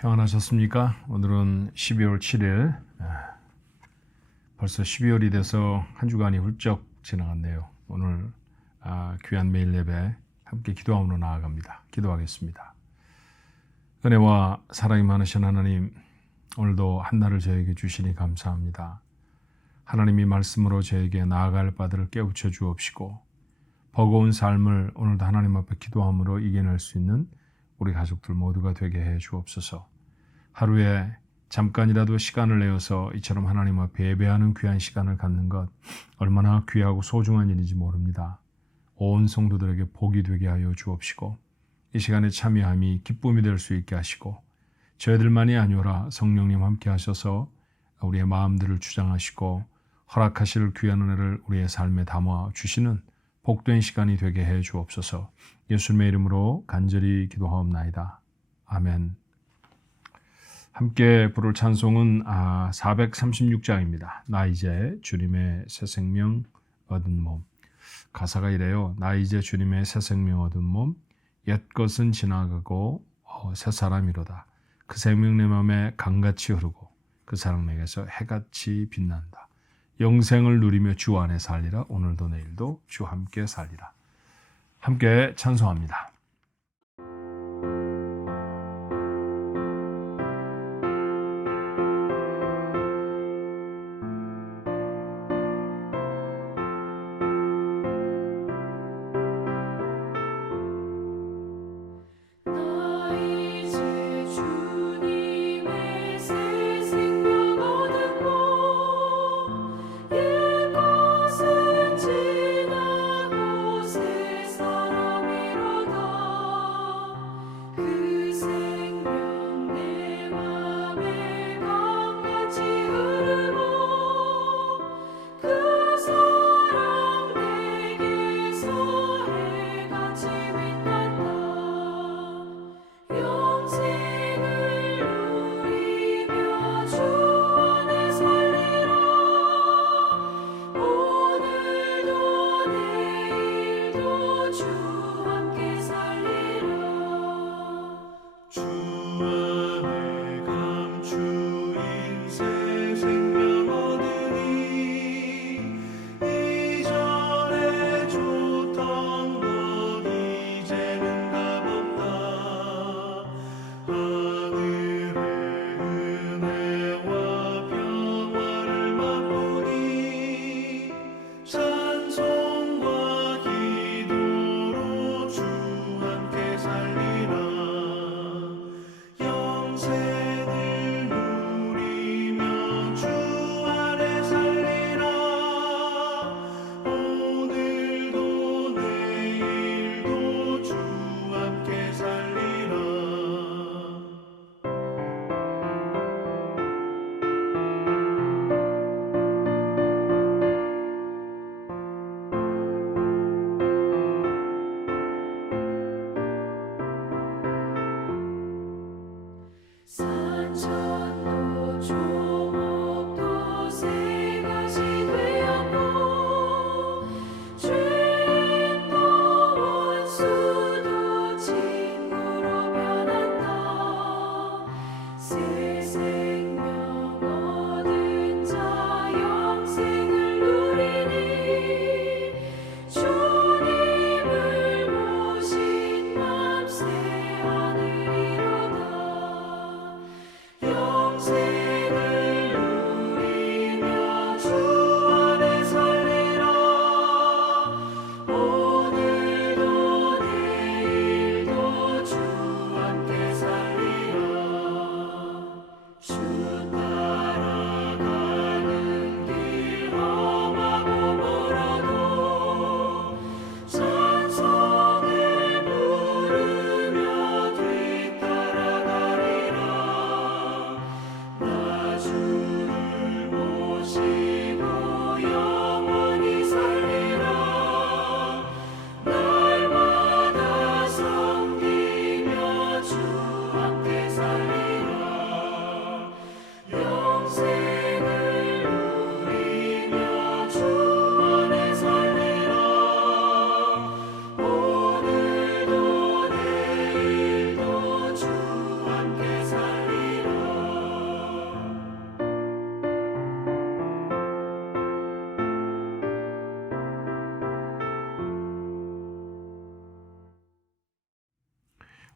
평안하셨습니까? 오늘은 12월 7일. 벌써 12월이 돼서 한 주간이 훌쩍 지나갔네요. 오늘 귀한 매일 예배 함께 기도함으로 나아갑니다. 기도하겠습니다. 은혜와 사랑이 많으신 하나님, 오늘도 한날을 저에게 주시니 감사합니다. 하나님이 말씀으로 저에게 나아갈 바들을 깨우쳐 주옵시고 버거운 삶을 오늘도 하나님 앞에 기도함으로 이겨낼 수 있는 우리 가족들 모두가 되게 해 주옵소서. 하루에 잠깐이라도 시간을 내어서 이처럼 하나님 앞에 예배하는 귀한 시간을 갖는 것 얼마나 귀하고 소중한 일인지 모릅니다. 온 성도들에게 복이 되게 하여 주옵시고 이 시간에 참여함이 기쁨이 될 수 있게 하시고 저희들만이 아니오라 성령님 함께 하셔서 우리의 마음들을 주장하시고 허락하실 귀한 은혜를 우리의 삶에 담아 주시는 복된 시간이 되게 해 주옵소서. 예수님의 이름으로 간절히 기도하옵나이다. 아멘. 함께 부를 찬송은 436장입니다. 나 이제 주님의 새 생명 얻은 몸. 가사가 이래요. 나 이제 주님의 새 생명 얻은 몸, 옛것은 지나가고 새 사람이로다. 그 생명 내 맘에 강같이 흐르고 그 사랑 내게서 해같이 빛난다. 영생을 누리며 주 안에 살리라. 오늘도 내일도 주 함께 살리라. 함께 찬송합니다. 지나고 새 사람이로다.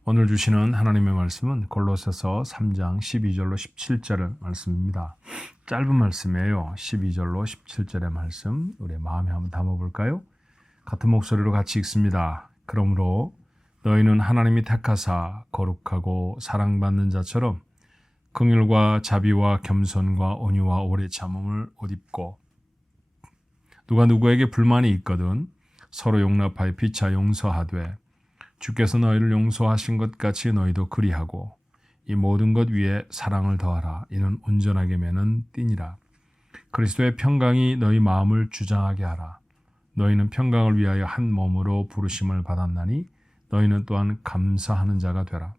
오늘 주시는 하나님의 말씀은 골로새서 3장 12절로 17절의 말씀입니다. 짧은 말씀이에요. 12절로 17절의 말씀 우리 마음에 한번 담아볼까요? 같은 목소리로 같이 읽습니다. 그러므로 너희는 하나님이 택하사 거룩하고 사랑받는 자처럼 긍휼과 자비와 겸손과 온유와 오래 참음을 옷 입고 누가 누구에게 불만이 있거든 서로 용납하여 피차 용서하되 주께서 너희를 용서하신 것 같이 너희도 그리하고 이 모든 것 위에 사랑을 더하라. 이는 온전하게 매는 띠니라. 그리스도의 평강이 너희 마음을 주장하게 하라. 너희는 평강을 위하여 한 몸으로 부르심을 받았나니 너희는 또한 감사하는 자가 되라.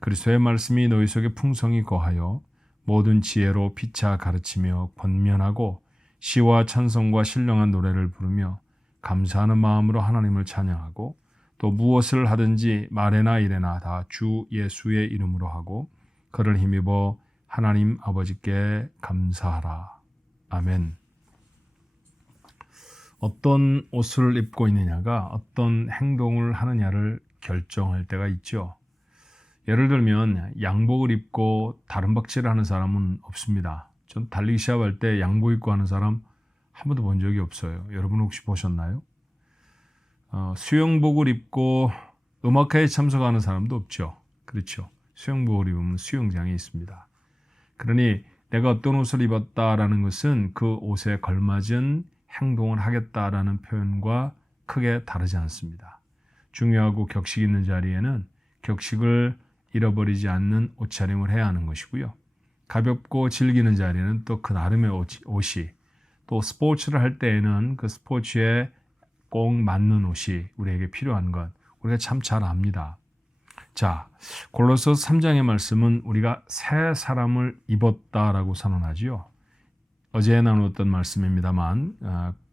그리스도의 말씀이 너희 속에 풍성히 거하여 모든 지혜로 피차 가르치며 권면하고 시와 찬송과 신령한 노래를 부르며 감사하는 마음으로 하나님을 찬양하고 또 무엇을 하든지 말에나 일에나 다 주 예수의 이름으로 하고 그를 힘입어 하나님 아버지께 감사하라. 아멘. 어떤 옷을 입고 있느냐가 어떤 행동을 하느냐를 결정할 때가 있죠. 예를 들면 양복을 입고 다른박질을 하는 사람은 없습니다. 전 달리기 시합할 때 양복 입고 하는 사람 한 번도 본 적이 없어요. 여러분 혹시 보셨나요? 수영복을 입고 음악회에 참석하는 사람도 없죠. 그렇죠. 수영복을 입으면 수영장에 있습니다. 그러니 내가 어떤 옷을 입었다라는 것은 그 옷에 걸맞은 행동을 하겠다라는 표현과 크게 다르지 않습니다. 중요하고 격식 있는 자리에는 격식을 잃어버리지 않는 옷차림을 해야 하는 것이고요. 가볍고 즐기는 자리에는 또 그 나름의 옷이 또 스포츠를 할 때에는 그 스포츠에 꼭 맞는 옷이 우리에게 필요한 것 우리가 참 잘 압니다. 자, 골로새 3장의 말씀은 우리가 새 사람을 입었다라고 선언하지요. 어제 나누었던 말씀입니다만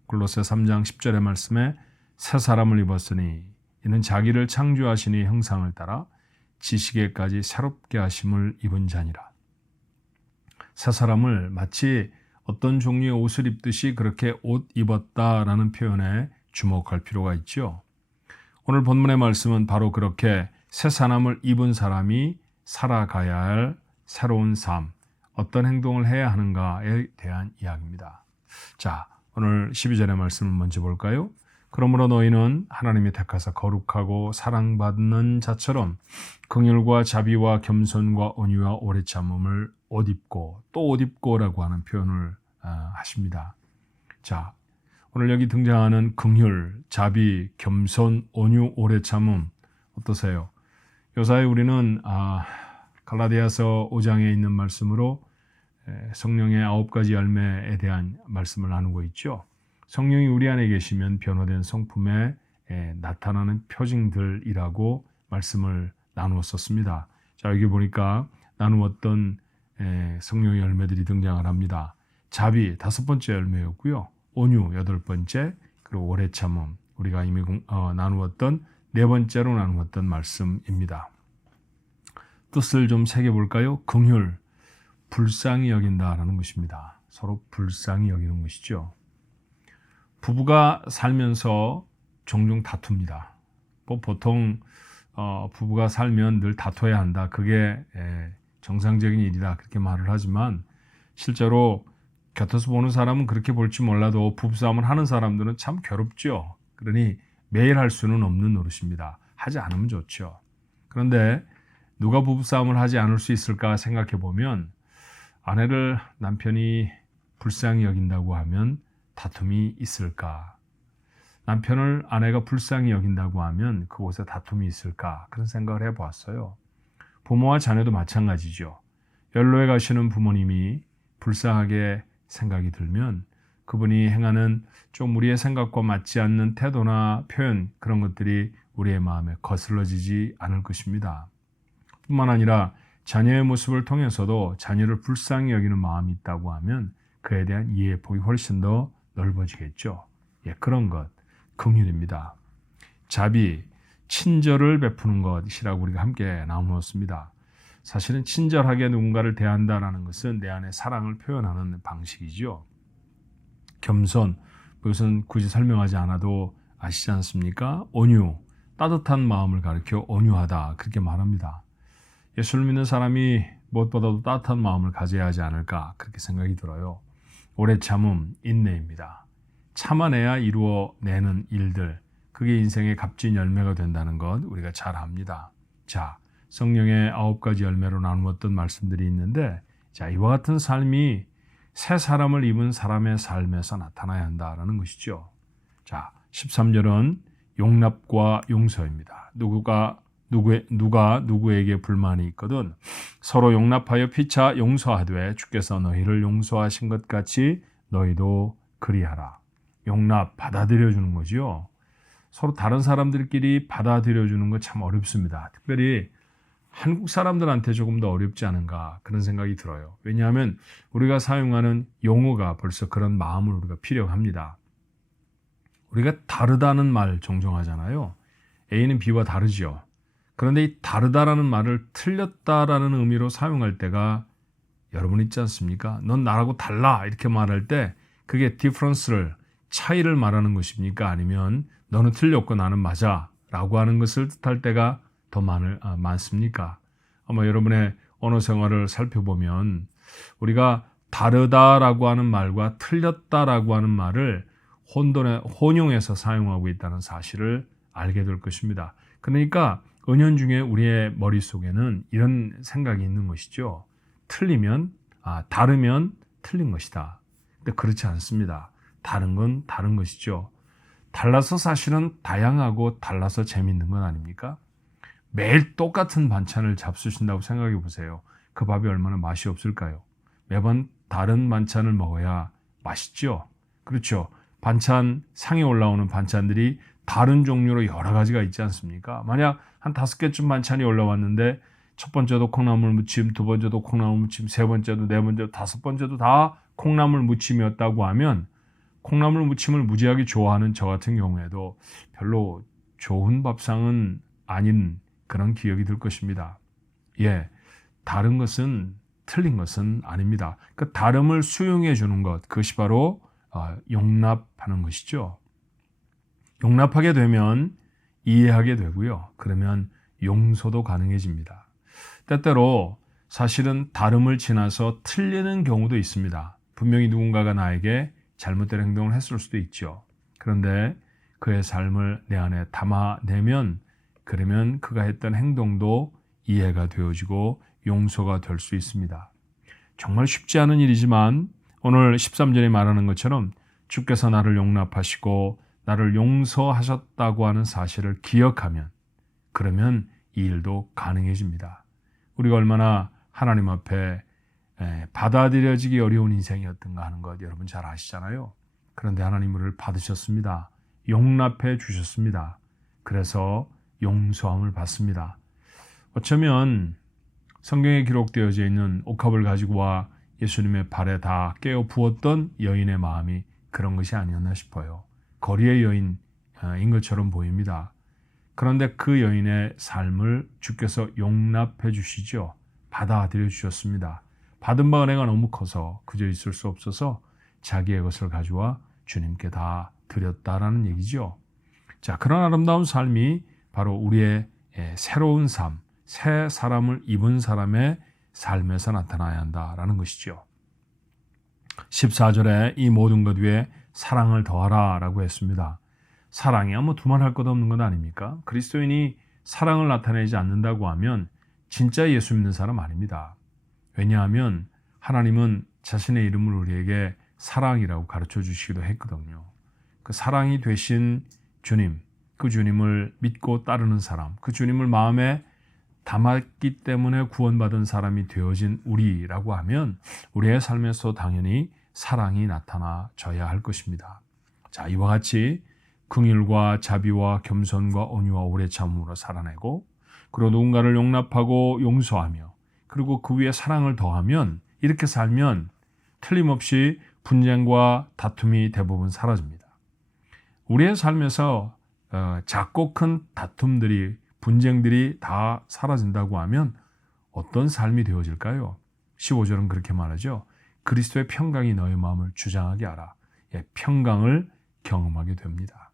골로새 3장 10절의 말씀에 새 사람을 입었으니 이는 자기를 창조하신 이의 형상을 따라 지식에까지 새롭게 하심을 입은 자니라. 새 사람을 마치 어떤 종류의 옷을 입듯이 그렇게 옷 입었다라는 표현에 주목할 필요가 있죠. 오늘 본문의 말씀은 바로 그렇게 새 사람을 입은 사람이 살아가야 할 새로운 삶, 어떤 행동을 해야 하는가에 대한 이야기입니다. 자, 오늘 12절의 말씀을 먼저 볼까요? 그러므로 너희는 하나님이 택하사 거룩하고 사랑받는 자처럼 긍휼과 자비와 겸손과 온유와 오래 참음을 옷 입고 또 옷 입고라고 하는 표현을 하십니다. 자, 오늘 여기 등장하는 긍휼, 자비, 겸손, 온유, 오래 참음 어떠세요? 요사이 우리는 갈라디아서 5장에 있는 말씀으로 성령의 9가지 열매에 대한 말씀을 나누고 있죠. 성령이 우리 안에 계시면 변화된 성품에 나타나는 표징들이라고 말씀을 나누었었습니다. 자, 여기 보니까 나누었던 성령의 열매들이 등장을 합니다. 자비 5번째 열매였고요. 온유 8번째, 그리고 오래 참음 우리가 이미 나누었던 4번째로 나누었던 말씀입니다. 뜻을 좀 새겨볼까요? 긍휼, 불쌍히 여긴다라는 것입니다. 서로 불쌍히 여기는 것이죠. 부부가 살면서 종종 다툽니다. 보통 부부가 살면 늘 다퉈야 한다. 그게 정상적인 일이다. 그렇게 말을 하지만 실제로 곁에서 보는 사람은 그렇게 볼지 몰라도 부부싸움을 하는 사람들은 참 괴롭죠. 그러니 매일 할 수는 없는 노릇입니다. 하지 않으면 좋죠. 그런데 누가 부부싸움을 하지 않을 수 있을까 생각해 보면 아내를 남편이 불쌍히 여긴다고 하면 다툼이 있을까? 남편을 아내가 불쌍히 여긴다고 하면 그곳에 다툼이 있을까? 그런 생각을 해보았어요. 부모와 자녀도 마찬가지죠. 연로에 가시는 부모님이 불쌍하게 생각이 들면 그분이 행하는 좀 우리의 생각과 맞지 않는 태도나 표현 그런 것들이 우리의 마음에 거슬러지지 않을 것입니다. 뿐만 아니라 자녀의 모습을 통해서도 자녀를 불쌍히 여기는 마음이 있다고 하면 그에 대한 이해의 폭이 훨씬 더 넓어지겠죠. 그런 것, 긍휼입니다. 자비, 친절을 베푸는 것이라고 우리가 함께 나누었습니다. 사실은 친절하게 누군가를 대한다는 것은 내 안에 사랑을 표현하는 방식이죠. 겸손, 그것은 굳이 설명하지 않아도 아시지 않습니까? 온유, 따뜻한 마음을 가리켜 온유하다 그렇게 말합니다. 예수를 믿는 사람이 무엇보다도 따뜻한 마음을 가져야 하지 않을까 그렇게 생각이 들어요. 오래 참음, 인내입니다. 참아내야 이루어내는 일들, 그게 인생의 값진 열매가 된다는 것 우리가 잘 압니다. 자, 성령의 9가지 열매로 나누었던 말씀들이 있는데, 자, 이와 같은 삶이 새 사람을 입은 사람의 삶에서 나타나야 한다는 것이죠. 자, 13절은 용납과 용서입니다. 누가 누구에게 불만이 있거든 서로 용납하여 피차 용서하되 주께서 너희를 용서하신 것 같이 너희도 그리하라. 용납, 받아들여 주는 거죠. 서로 다른 사람들끼리 받아들여 주는 거 참 어렵습니다. 특별히 한국 사람들한테 조금 더 어렵지 않은가 그런 생각이 들어요. 왜냐하면 우리가 사용하는 용어가 벌써 그런 마음을 우리가 필요로 합니다. 우리가 다르다는 말 종종 하잖아요. A는 B와 다르죠. 그런데 이 다르다라는 말을 틀렸다라는 의미로 사용할 때가 여러분 있지 않습니까? 넌 나라고 달라 이렇게 말할 때 그게 디퍼런스를 차이를 말하는 것입니까? 아니면 너는 틀렸고 나는 맞아 라고 하는 것을 뜻할 때가 더 많습니까? 아마 여러분의 언어 생활을 살펴보면 우리가 다르다라고 하는 말과 틀렸다라고 하는 말을 혼용해서 사용하고 있다는 사실을 알게 될 것입니다. 그러니까 은연중에 우리의 머릿속에는 이런 생각이 있는 것이죠. 다르면 틀린 것이다. 근데 그렇지 않습니다. 다른 건 다른 것이죠. 달라서 사실은 다양하고 달라서 재밌는 건 아닙니까? 매일 똑같은 반찬을 잡수신다고 생각해 보세요. 그 밥이 얼마나 맛이 없을까요? 매번 다른 반찬을 먹어야 맛있죠. 그렇죠. 반찬 상에 올라오는 반찬들이 다른 종류로 여러 가지가 있지 않습니까? 만약 한 5개쯤 반찬이 올라왔는데 첫 번째도 콩나물 무침, 두 번째도 콩나물 무침, 세 번째도, 네 번째도, 다섯 번째도 다 콩나물 무침이었다고 하면 콩나물 무침을 무지하게 좋아하는 저 같은 경우에도 별로 좋은 밥상은 아닌 그런 기억이 들 것입니다. 예, 다른 것은 틀린 것은 아닙니다. 그 다름을 수용해 주는 것, 그것이 바로 용납하는 것이죠. 용납하게 되면 이해하게 되고요. 그러면 용서도 가능해집니다. 때때로 사실은 다름을 지나서 틀리는 경우도 있습니다. 분명히 누군가가 나에게 잘못된 행동을 했을 수도 있죠. 그런데 그의 삶을 내 안에 담아내면 그러면 그가 했던 행동도 이해가 되어지고 용서가 될 수 있습니다. 정말 쉽지 않은 일이지만 오늘 13절에 말하는 것처럼 주께서 나를 용납하시고 나를 용서하셨다고 하는 사실을 기억하면 그러면 이 일도 가능해집니다. 우리가 얼마나 하나님 앞에 받아들여지기 어려운 인생이었던가 하는 것 여러분 잘 아시잖아요. 그런데 하나님 우리를 받으셨습니다. 용납해 주셨습니다. 그래서 용서함을 받습니다. 어쩌면 성경에 기록되어져 있는 옥합을 가지고 와 예수님의 발에 다 깨어 부었던 여인의 마음이 그런 것이 아니었나 싶어요. 거리의 여인인 것처럼 보입니다. 그런데 그 여인의 삶을 주께서 용납해 주시죠. 받아들여 주셨습니다. 받은 바 은혜가 너무 커서 그저 있을 수 없어서 자기의 것을 가져와 주님께 다 드렸다라는 얘기죠. 자, 그런 아름다운 삶이 바로 우리의 새로운 삶, 새 사람을 입은 사람의 삶에서 나타나야 한다라는 것이죠. 14절에 이 모든 것 위에 사랑을 더하라 라고 했습니다. 사랑이야 뭐 두말할 것 없는 것 아닙니까? 그리스도인이 사랑을 나타내지 않는다고 하면 진짜 예수 믿는 사람 아닙니다. 왜냐하면 하나님은 자신의 이름을 우리에게 사랑이라고 가르쳐 주시기도 했거든요. 그 사랑이 되신 주님, 그 주님을 믿고 따르는 사람, 그 주님을 마음에 담았기 때문에 구원받은 사람이 되어진 우리라고 하면 우리의 삶에서 당연히 사랑이 나타나져야 할 것입니다. 자, 이와 같이 긍휼과 자비와 겸손과 온유와 오래 참음으로 살아내고 그리고 누군가를 용납하고 용서하며 그리고 그 위에 사랑을 더하면 이렇게 살면 틀림없이 분쟁과 다툼이 대부분 사라집니다. 우리의 삶에서 작고 큰 다툼들이 분쟁들이 다 사라진다고 하면 어떤 삶이 되어질까요? 15절은 그렇게 말하죠. 그리스도의 평강이 너의 마음을 주장하게 하라. 평강을 경험하게 됩니다.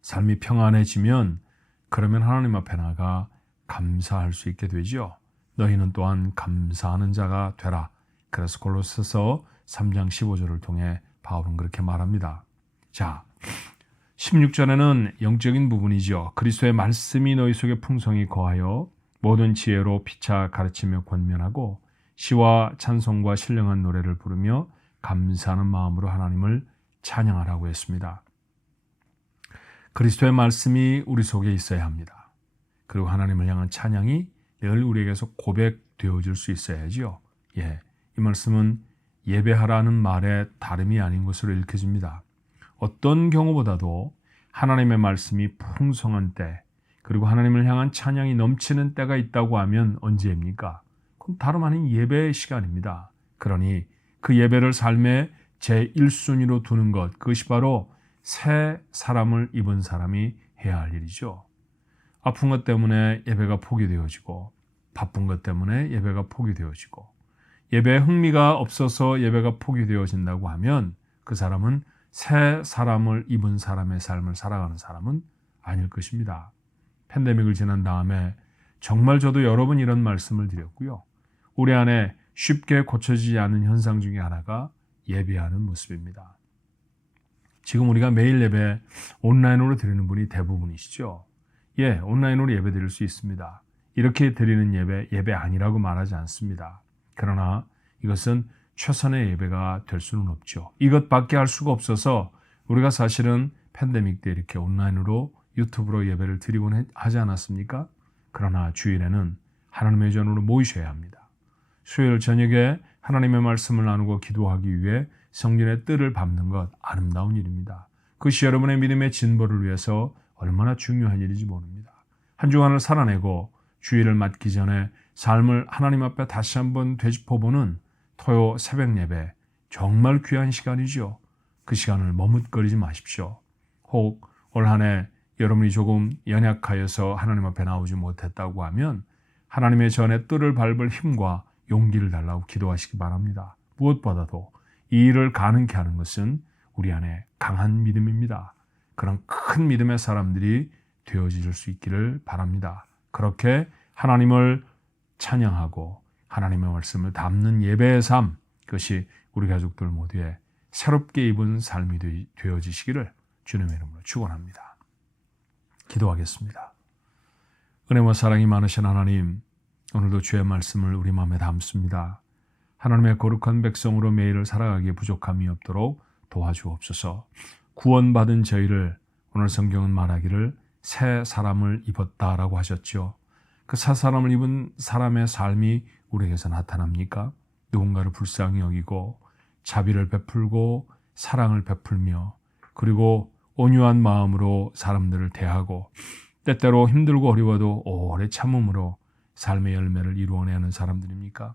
삶이 평안해지면 그러면 하나님 앞에 나가 감사할 수 있게 되죠. 너희는 또한 감사하는 자가 되라. 그래서 골로새서 3장 15절을 통해 바울은 그렇게 말합니다. 자, 16절에는 영적인 부분이죠. 그리스도의 말씀이 너희 속에 풍성히 거하여 모든 지혜로 피차 가르치며 권면하고 시와 찬송과 신령한 노래를 부르며 감사하는 마음으로 하나님을 찬양하라고 했습니다. 그리스도의 말씀이 우리 속에 있어야 합니다. 그리고 하나님을 향한 찬양이 늘 우리에게서 고백되어질 수 있어야지요. 이 말씀은 예배하라는 말의 다름이 아닌 것으로 읽혀집니다. 어떤 경우보다도 하나님의 말씀이 풍성한 때, 그리고 하나님을 향한 찬양이 넘치는 때가 있다고 하면 언제입니까? 그건 다름 아닌 예배의 시간입니다. 그러니 그 예배를 삶의 제1순위로 두는 것, 그것이 바로 새 사람을 입은 사람이 해야 할 일이죠. 아픈 것 때문에 예배가 포기되어지고, 바쁜 것 때문에 예배가 포기되어지고, 예배에 흥미가 없어서 예배가 포기되어진다고 하면 그 사람은 새 사람을 입은 사람의 삶을 살아가는 사람은 아닐 것입니다. 팬데믹을 지난 다음에 정말 저도 여러 번 이런 말씀을 드렸고요. 우리 안에 쉽게 고쳐지지 않는 현상 중에 하나가 예배하는 모습입니다. 지금 우리가 매일 예배 온라인으로 드리는 분이 대부분이시죠. 온라인으로 예배 드릴 수 있습니다. 이렇게 드리는 예배 아니라고 말하지 않습니다. 그러나 이것은 최선의 예배가 될 수는 없죠. 이것밖에 할 수가 없어서 우리가 사실은 팬데믹 때 이렇게 온라인으로 유튜브로 예배를 드리곤 하지 않았습니까? 그러나 주일에는 하나님의 전으로 모이셔야 합니다. 수요일 저녁에 하나님의 말씀을 나누고 기도하기 위해 성전의 뜰을 밟는 것 아름다운 일입니다. 그것이 여러분의 믿음의 진보를 위해서 얼마나 중요한 일인지 모릅니다. 한 주간을 살아내고 주일을 맞기 전에 삶을 하나님 앞에 다시 한번 되짚어보는 토요 새벽 예배, 정말 귀한 시간이죠. 그 시간을 머뭇거리지 마십시오. 혹 올 한 해 여러분이 조금 연약하여서 하나님 앞에 나오지 못했다고 하면 하나님의 전에 뜰을 밟을 힘과 용기를 달라고 기도하시기 바랍니다. 무엇보다도 이 일을 가능케 하는 것은 우리 안에 강한 믿음입니다. 그런 큰 믿음의 사람들이 되어질 수 있기를 바랍니다. 그렇게 하나님을 찬양하고 하나님의 말씀을 담는 예배의 삶, 그것이 우리 가족들 모두의 새롭게 입은 삶이 되어지시기를 주님의 이름으로 축원합니다. 기도하겠습니다. 은혜와 사랑이 많으신 하나님, 오늘도 주의 말씀을 우리 마음에 담습니다. 하나님의 거룩한 백성으로 매일을 살아가기에 부족함이 없도록 도와주옵소서. 구원받은 저희를 오늘 성경은 말하기를 새 사람을 입었다라고 하셨죠. 그 새 사람을 입은 사람의 삶이 우리에게서 나타납니까? 누군가를 불쌍히 여기고 자비를 베풀고 사랑을 베풀며 그리고 온유한 마음으로 사람들을 대하고 때때로 힘들고 어려워도 오래 참음으로 삶의 열매를 이루어내는 사람들입니까?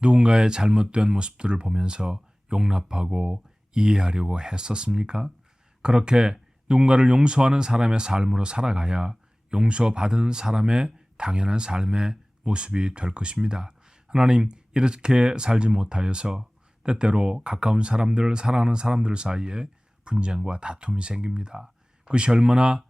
누군가의 잘못된 모습들을 보면서 용납하고 이해하려고 했었습니까? 그렇게 누군가를 용서하는 사람의 삶으로 살아가야 용서받은 사람의 당연한 삶의 모습이 될 것입니다. 하나님, 이렇게 살지 못하여서 때때로 가까운 사람들을 사랑하는 사람들 사이에 분쟁과 다툼이 생깁니다. 그것이 얼마나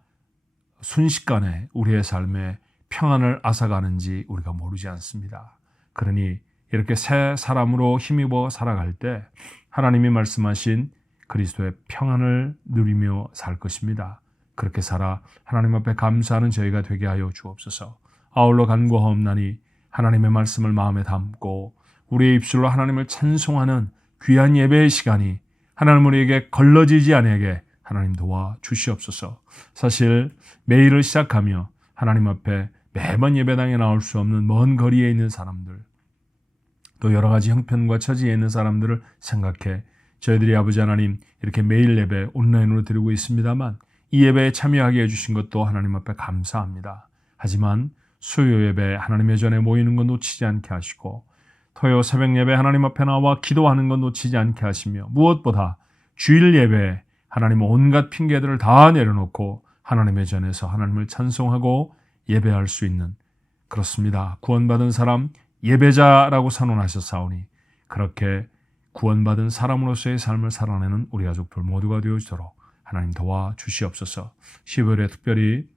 순식간에 우리의 삶에 평안을 앗아가는지 우리가 모르지 않습니다. 그러니 이렇게 새 사람으로 힘입어 살아갈 때 하나님이 말씀하신 그리스도의 평안을 누리며 살 것입니다. 그렇게 살아 하나님 앞에 감사하는 저희가 되게 하여 주옵소서. 아울러 간구하옵나니 하나님의 말씀을 마음에 담고 우리의 입술로 하나님을 찬송하는 귀한 예배의 시간이 하나님 우리에게 걸러지지 않게 하나님 도와 주시옵소서. 사실 매일을 시작하며 하나님 앞에 매번 예배당에 나올 수 없는 먼 거리에 있는 사람들, 또 여러 가지 형편과 처지에 있는 사람들을 생각해 저희들이 아버지 하나님 이렇게 매일 예배 온라인으로 드리고 있습니다만 이 예배에 참여하게 해주신 것도 하나님 앞에 감사합니다. 하지만 수요 예배 하나님의 전에 모이는 것 놓치지 않게 하시고 토요 새벽 예배 하나님 앞에 나와 기도하는 것 놓치지 않게 하시며 무엇보다 주일 예배 하나님 온갖 핑계들을 다 내려놓고 하나님의 전에서 하나님을 찬송하고 예배할 수 있는, 그렇습니다. 구원받은 사람 예배자라고 선언하셨사오니 그렇게 구원받은 사람으로서의 삶을 살아내는 우리 가족들 모두가 되어지도록 하나님 도와주시옵소서. 12월에 특별히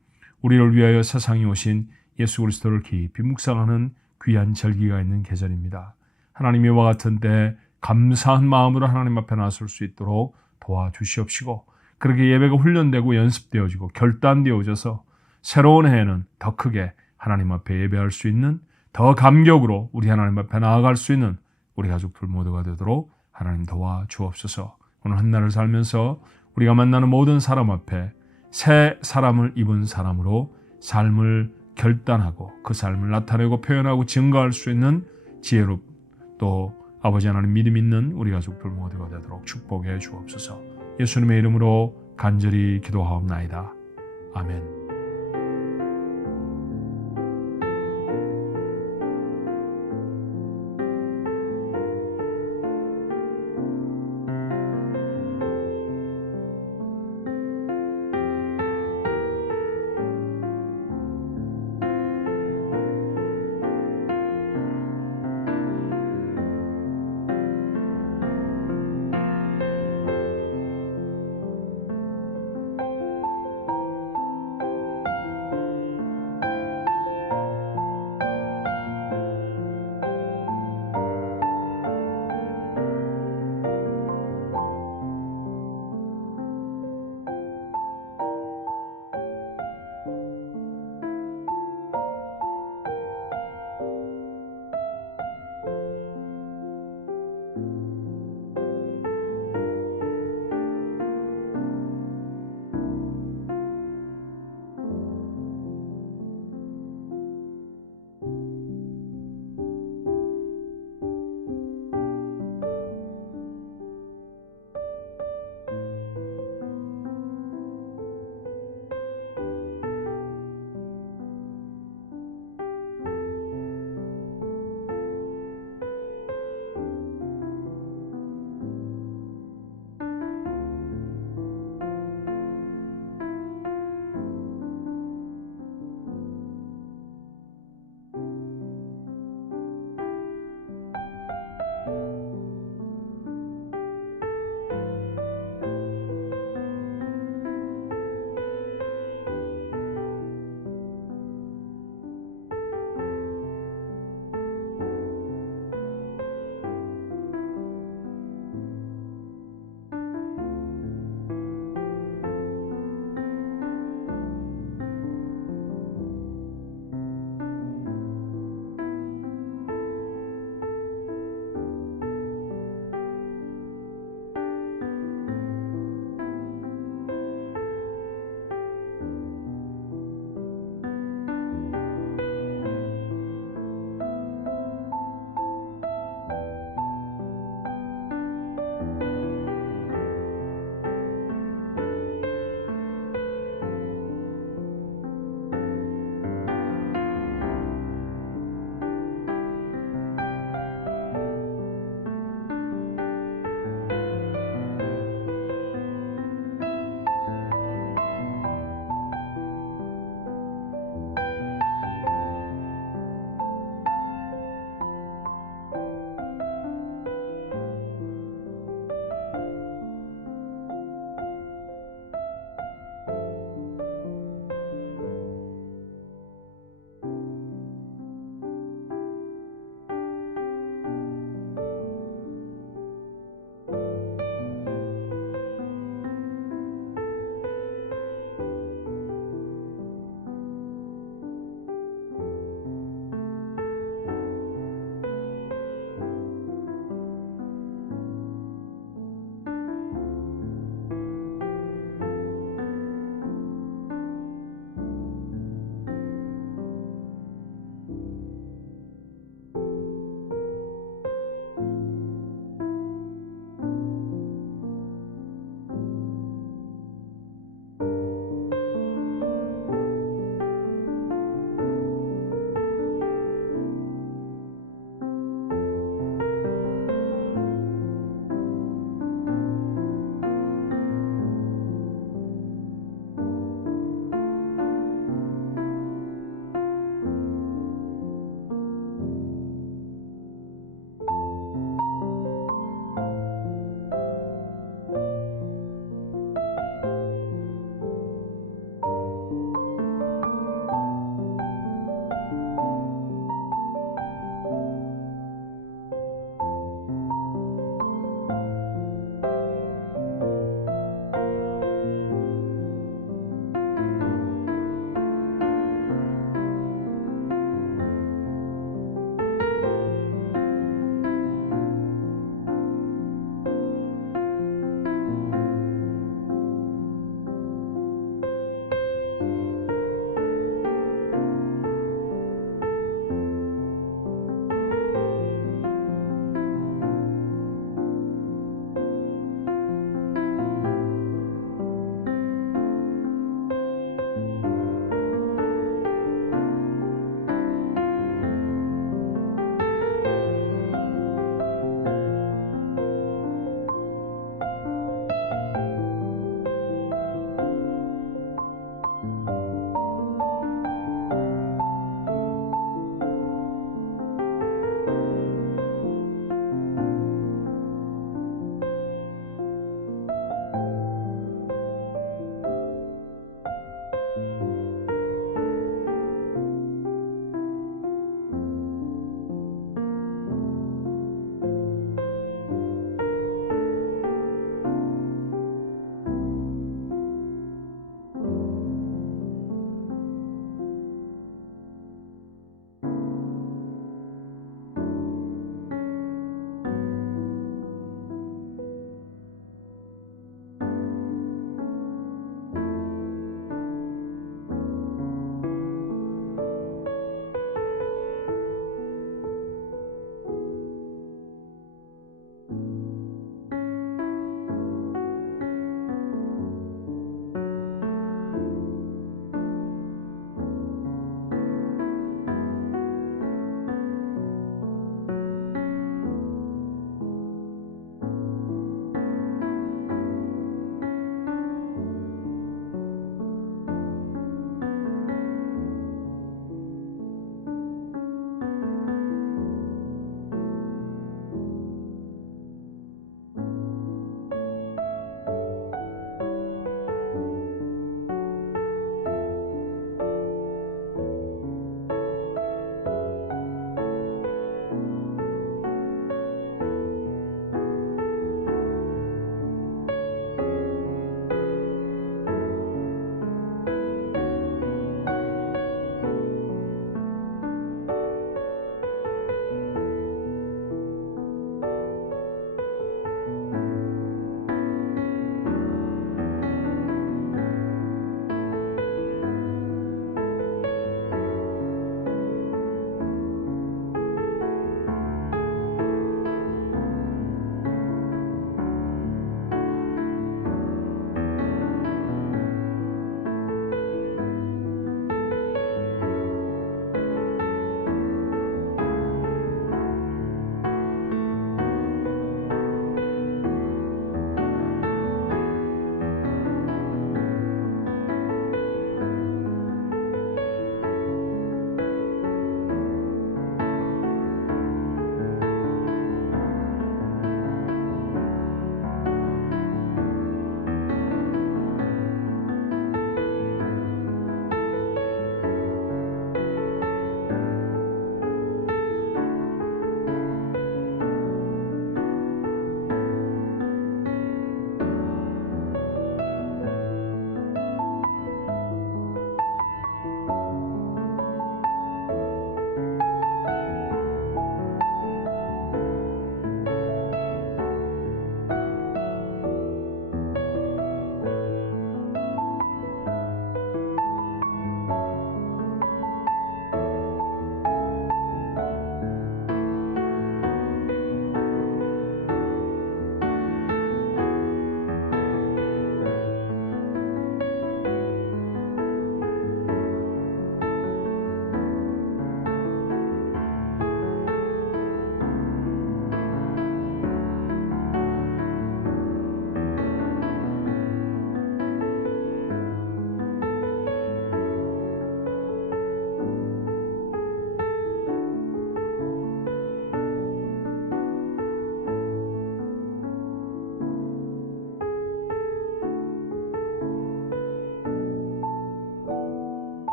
우리를 위하여 세상에 오신 예수 그리스도를 깊이 묵상하는 귀한 절기가 있는 계절입니다. 하나님 이와 같은 때 감사한 마음으로 하나님 앞에 나설 수 있도록 도와주시옵시고, 그렇게 예배가 훈련되고 연습되어지고 결단되어져서 새로운 해에는 더 크게 하나님 앞에 예배할 수 있는, 더 감격으로 우리 하나님 앞에 나아갈 수 있는 우리 가족들 모두가 되도록 하나님 도와주옵소서. 오늘 한 날을 살면서 우리가 만나는 모든 사람 앞에 새 사람을 입은 사람으로 삶을 결단하고 그 삶을 나타내고 표현하고 증거할 수 있는 지혜로, 또 아버지 하나님 믿음 있는 우리 가족들 모두가 되도록 축복해 주옵소서. 예수님의 이름으로 간절히 기도하옵나이다. 아멘.